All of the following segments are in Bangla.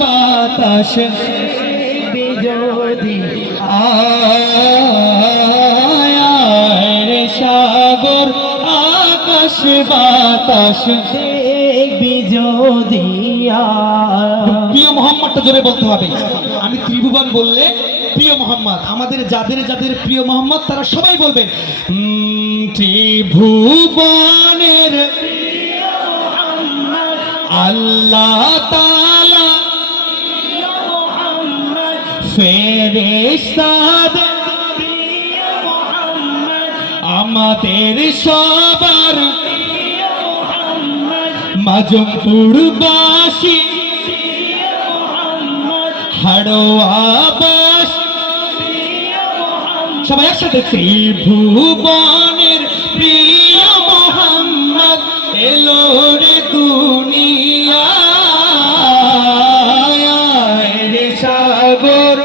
বাতাস যদি আয় সাগর আকাশ বাতাস দেখবি যদি প্রিয় মোহাম্মদটা জোরে বলতে হবে। আমি ত্রিভুবন বললে প্রিয় মোহাম্মদ, আমাদের যাদের যাদের প্রিয় মোহাম্মদ তারা সবাই বলবেন ত্রিভুবনের আল্লাহ তাআলা ফেরেশতাদের আমাদের সবার মাজমপুরবাসী হাড়োয়াবাস সবাই একসাথে ত্রিভুবনের প্রিয় মোহাম্মদ এলো রে দুনিয়ায় রে সাগর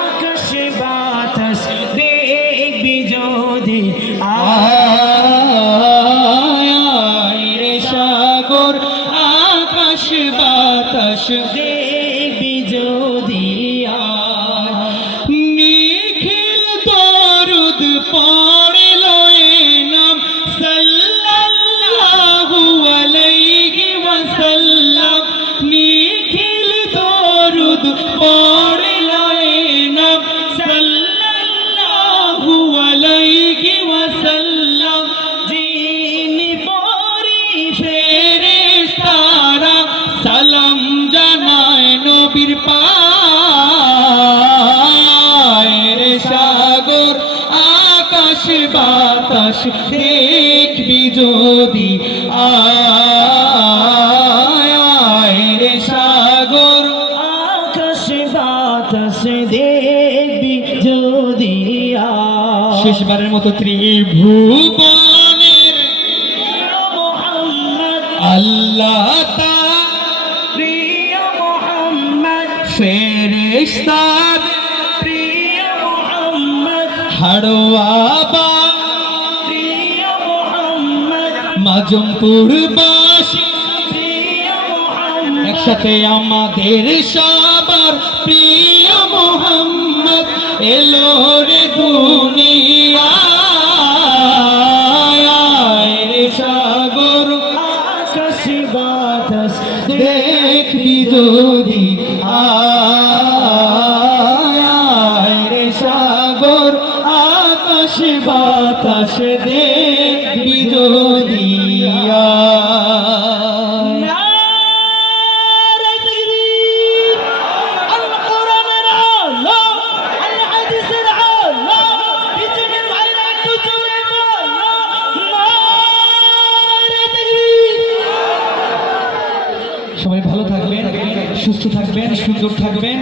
আকাশ বাতাস দেখবি যদি আয় রে সাগর আকাশ বাতাস দেখবি যদি নিখিল দরুদ পড়ল এ নাম সাল্লাল্লাহু আলাইহি ওয়াসাল্লাম নিখিল দরুদ পড়ল এ নাম সাল্লাল্লাহু আলাইহি ওয়াসাল্লাম যিনি পড়ি ফেরেশতারা সালাম জানায় নবীর পায় রে সাগর আকাশ বাতাস দেখবি যদি আয় রে সাগর আকাশ বাতাস দেখবি যদি শেষবারের মতো ত্রিভুবনের আল্লাহ প্রিয় মোহাম্মদ ফেরেশতাদের প্রিয় মোহাম্মদ হাড়োয়াবা প্রিয় মোহাম্মদ মাজমপুরবাসী প্রিয় মোহাম্মদ একসাথে আমাদের সবার প্রিয় মোহাম্মদ এলো রে দুনিয়ায় রে সাগর আকাশ বাতাস দেখবি যদি আয় রে সাগর আকাশ বাতাস দেখবি যদি সবাই ভালো থাকবেন, সুস্থ থাকবেন, সুন্দর থাকবেন।